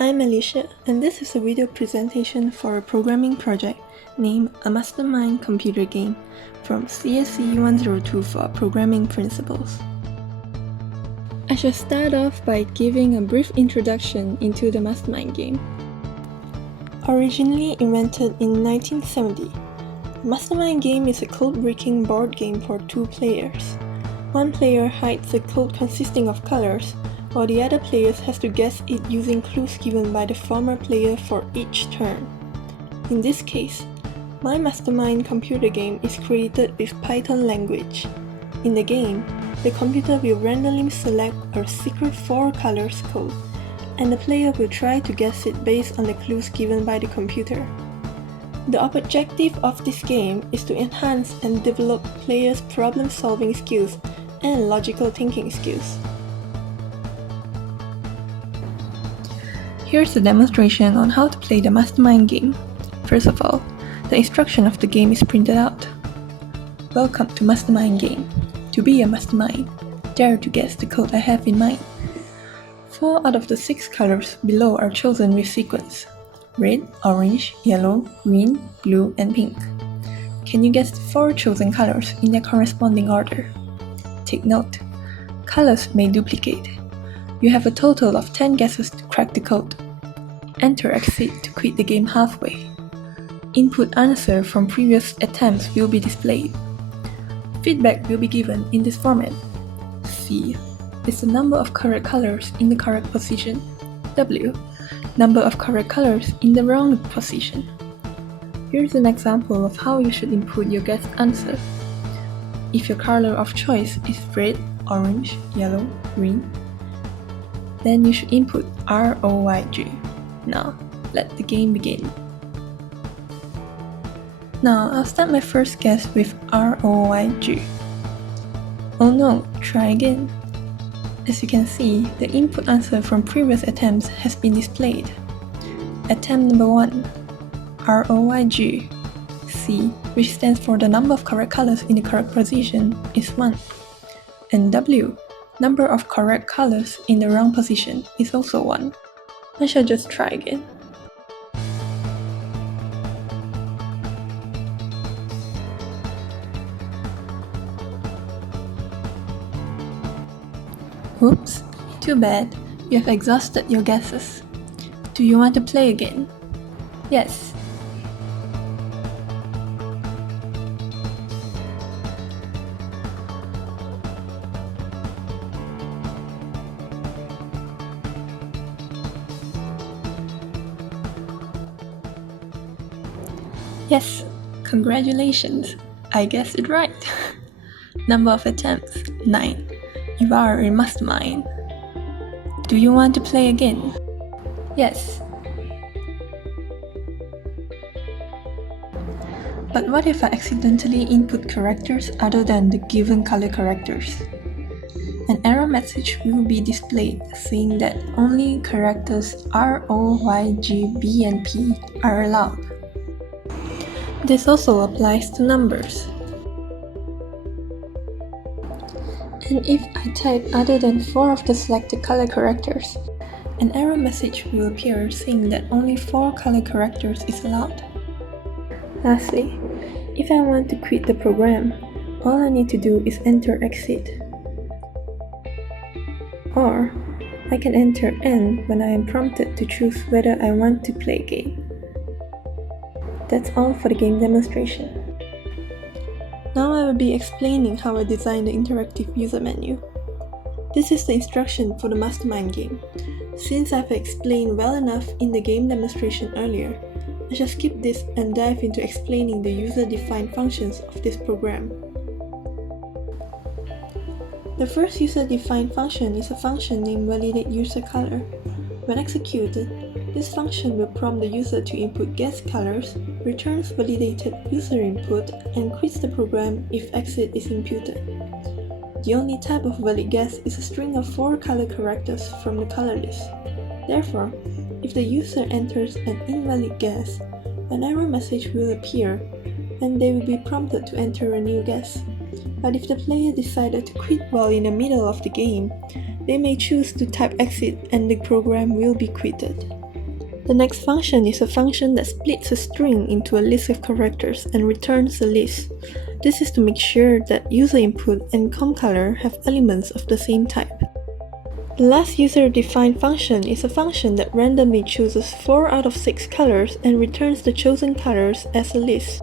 I'm Alicia, and this is a video presentation for a programming project named A Mastermind Computer Game from CSE 102 for Programming Principles. I shall start off by giving a brief introduction into the Mastermind game. Originally invented in 1970, the Mastermind game is a code-breaking board game for two players. One player hides a code consisting of colors, while the other player has to guess it using clues given by the former player for each turn. In this case, my Mastermind computer game is created with Python language. In the game, the computer will randomly select a secret 4 colors code, and the player will try to guess it based on the clues given by the computer. The objective of this game is to enhance and develop players' problem-solving skills and logical thinking skills. Here's a demonstration on how to play the Mastermind game. First of all, the instruction of the game is printed out. Welcome to Mastermind game. To be a mastermind, dare to guess the code I have in mind. 4 out of the 6 colors below are chosen with sequence: red, orange, yellow, green, blue, and pink. Can you guess the 4 chosen colors in their corresponding order? Take note, colors may duplicate. You have a total of 10 guesses to crack the code. Enter exit to quit the game halfway. Input answer from previous attempts will be displayed. Feedback will be given in this format. C is the number of correct colors in the correct position. W, number of correct colors in the wrong position. Here's an example of how you should input your guessed answer. If your color of choice is red, orange, yellow, green, then you should input ROYG. Now, let the game begin. Now, I'll start my first guess with ROYG. Oh no, try again. As you can see, the input answer from previous attempts has been displayed. Attempt number 1, ROYG. C, which stands for the number of correct colors in the correct position, is 1. And W, number of correct colors in the wrong position, is also 1. I shall just try again. Oops, too bad, you have exhausted your guesses. Do you want to play again? Yes. Yes, congratulations, I guessed it right. Number of attempts, 9. You are a mastermind. Do you want to play again? Yes. But what if I accidentally input characters other than the given color characters? An error message will be displayed saying that only characters R, O, Y, G, B, and P are allowed. This also applies to numbers. And if I type other than 4 of the selected color characters, an error message will appear saying that only 4 color characters is allowed. Lastly, if I want to quit the program, all I need to do is enter exit. Or, I can enter N when I am prompted to choose whether I want to play game. That's all for the game demonstration. Now I will be explaining how I designed the interactive user menu. This is the instruction for the Mastermind game. Since I've explained well enough in the game demonstration earlier, I shall skip this and dive into explaining the user-defined functions of this program. The first user-defined function is a function named validateUserColor. When executed, this function will prompt the user to input guessed colors, returns validated user input, and quits the program if exit is imputed. The only type of valid guess is a string of 4 color characters from the color list. Therefore, if the user enters an invalid guess, an error message will appear, and they will be prompted to enter a new guess. But if the player decided to quit while in the middle of the game, they may choose to type exit and the program will be quitted. The next function is a function that splits a string into a list of characters and returns a list. This is to make sure that user input and comcolor have elements of the same type. The last user-defined function is a function that randomly chooses 4 out of 6 colors and returns the chosen colors as a list.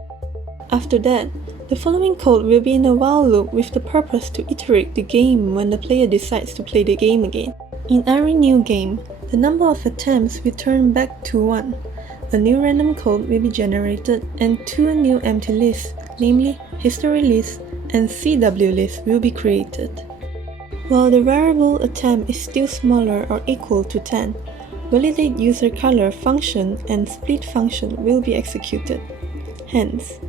After that, the following code will be in a while loop with the purpose to iterate the game when the player decides to play the game again. In every new game, the number of attempts will turn back to 1. A new random code will be generated and 2 new empty lists, namely history list and CW list, will be created. While the variable attempt is still smaller or equal to 10, validate user color function and split function will be executed. Hence,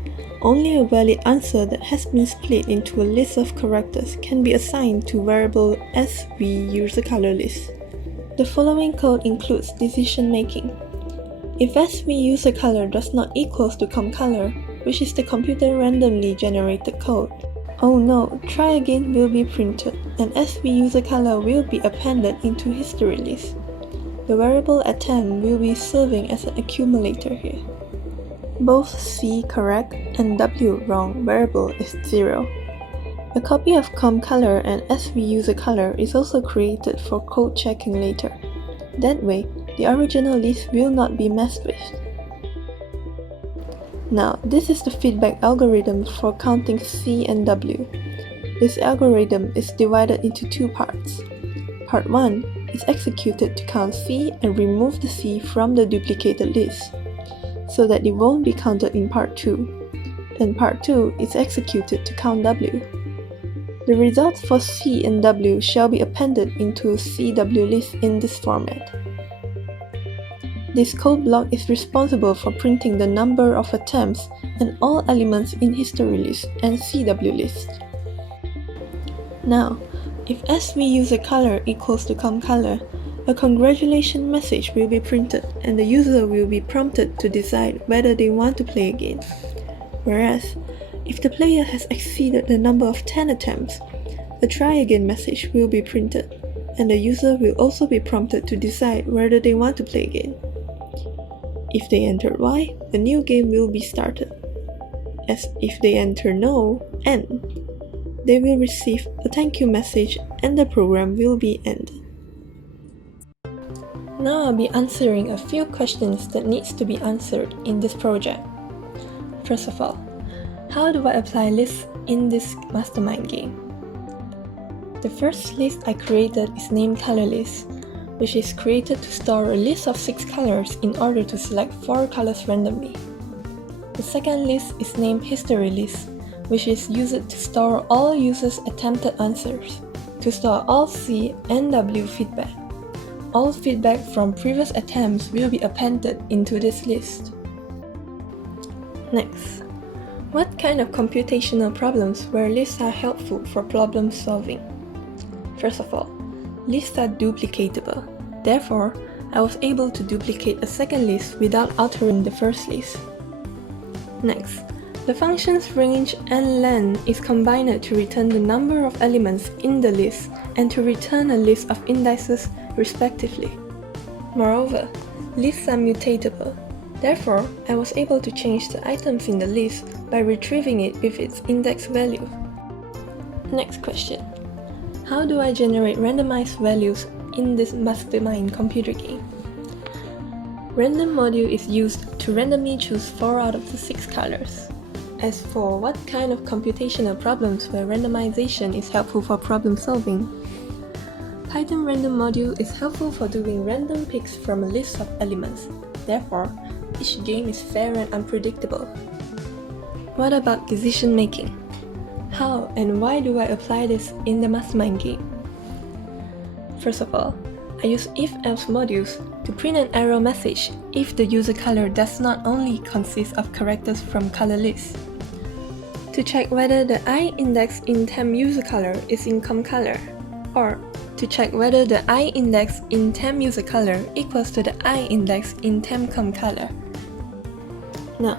only a valid answer that has been split into a list of characters can be assigned to variable SV user color list. The following code includes decision making. If SV user color does not equal to comcolor, which is the computer randomly generated code, oh no, try again will be printed, and SV user color will be appended into history list. The variable attempt will be serving as an accumulator here. Both C correct and W wrong variable is 0. A copy of comcolor and SV user color is also created for code checking later. That way, the original list will not be messed with. Now, this is the feedback algorithm for counting C and W. This algorithm is divided into 2 parts. Part 1 is executed to count C and remove the C from the duplicated list, so that it won't be counted in part 2. And part 2 is executed to count W. The results for C and W shall be appended into CW list in this format. This code block is responsible for printing the number of attempts and all elements in history list and CW list. Now, if SV user color equals to comcolor, a congratulations message will be printed and the user will be prompted to decide whether they want to play again. Whereas, if the player has exceeded the number of 10 attempts, a try again message will be printed and the user will also be prompted to decide whether they want to play again. If they enter Y, a new game will be started. As if they enter No, N, they will receive a thank you message and the program will be ended. Now I'll be answering a few questions that needs to be answered in this project. First of all, how do I apply lists in this Mastermind game? The first list I created is named color list, which is created to store a list of 6 colors in order to select 4 colors randomly. The second list is named history list, which is used to store all users' attempted answers, to store all C and W feedback. All feedback from previous attempts will be appended into this list. Next, what kind of computational problems where lists are helpful for problem solving? First of all, lists are duplicatable. Therefore, I was able to duplicate a second list without altering the first list. Next, the functions range and length is combined to return the number of elements in the list and to return a list of indices respectively. Moreover, lists are mutatable. Therefore, I was able to change the items in the list by retrieving it with its index value. Next question. How do I generate randomized values in this Mastermind computer game? Random module is used to randomly choose 4 out of the 6 colors. As for what kind of computational problems where randomization is helpful for problem solving, Python random module is helpful for doing random picks from a list of elements. Therefore, each game is fair and unpredictable. What about decision making? How and why do I apply this in the Mastermind game? First of all, I use if-else modules to print an error message if the user color does not only consist of characters from color lists. To check whether the I index in temp user color is in comcolor, or to check whether the I index in temp user color equals to the I index in temp comcolor. Now,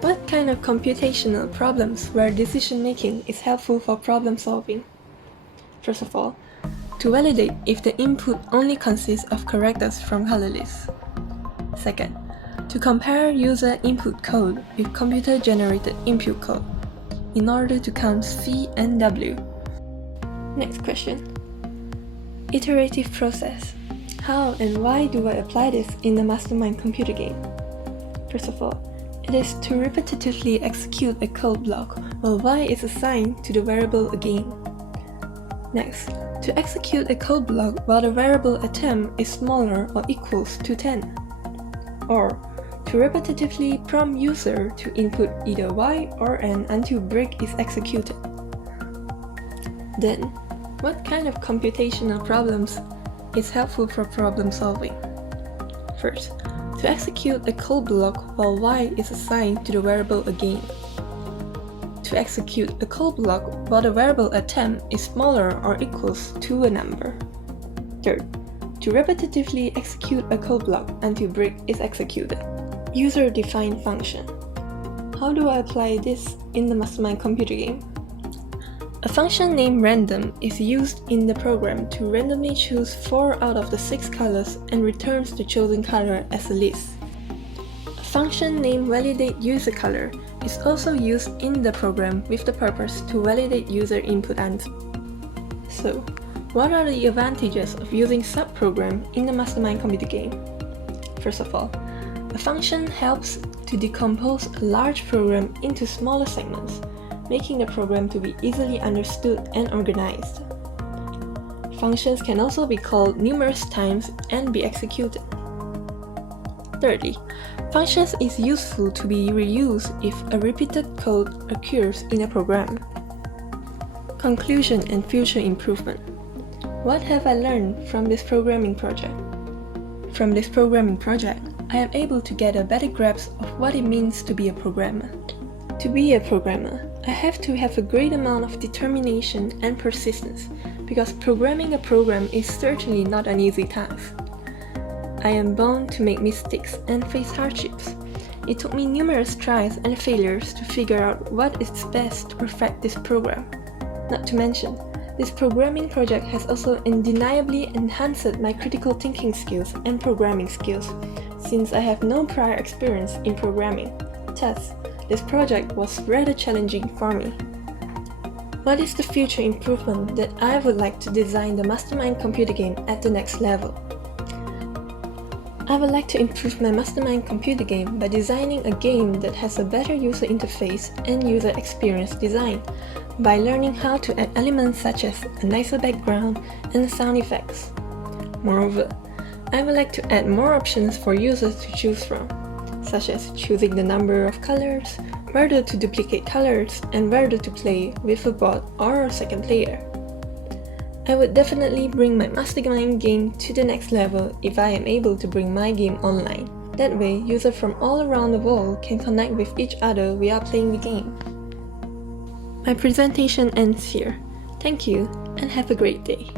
what kind of computational problems where decision making is helpful for problem solving? First of all, to validate if the input only consists of characters from color lists. Second, to compare user input code with computer-generated input code in order to count C and W. Next question. Iterative process. How and why do I apply this in the Mastermind computer game? First of all, it is to repetitively execute a code block while y is assigned to the variable again. Next, to execute a code block while the variable attempt is smaller or equals to 10. Or, to repetitively prompt user to input either y or n until break is executed. Then, what kind of computational problems is helpful for problem solving? First, to execute a code block while y is assigned to the variable again. To execute a code block while the variable attempt is smaller or equals to a number. Third, to repetitively execute a code block until break is executed. User-defined function. How do I apply this in the Mastermind computer game? A function named random is used in the program to randomly choose 4 out of the 6 colors and returns the chosen color as a list. A function named validate user color is also used in the program with the purpose to validate user input answer. So, what are the advantages of using subprogram in the Mastermind computer game? First of all, a function helps to decompose a large program into smaller segments, making the program to be easily understood and organized. Functions can also be called numerous times and be executed. Thirdly, functions is useful to be reused if a repeated code occurs in a program. Conclusion and future improvement. What have I learned from this programming project? From this programming project, I am able to get a better grasp of what it means to be a programmer. To be a programmer, I have to have a great amount of determination and persistence, because programming a program is certainly not an easy task. I am bound to make mistakes and face hardships. It took me numerous tries and failures to figure out what is best to perfect this program. Not to mention, this programming project has also undeniably enhanced my critical thinking skills and programming skills, since I have no prior experience in programming. Thus, this project was rather challenging for me. What is the future improvement that I would like to design the Mastermind computer game at the next level? I would like to improve my Mastermind computer game by designing a game that has a better user interface and user experience design, by learning how to add elements such as a nicer background and sound effects. Moreover, I would like to add more options for users to choose from, such as choosing the number of colors, whether to duplicate colors, and whether to play with a bot or a second player. I would definitely bring my Mastermind game to the next level if I am able to bring my game online. That way, users from all around the world can connect with each other while playing the game. My presentation ends here. Thank you and have a great day.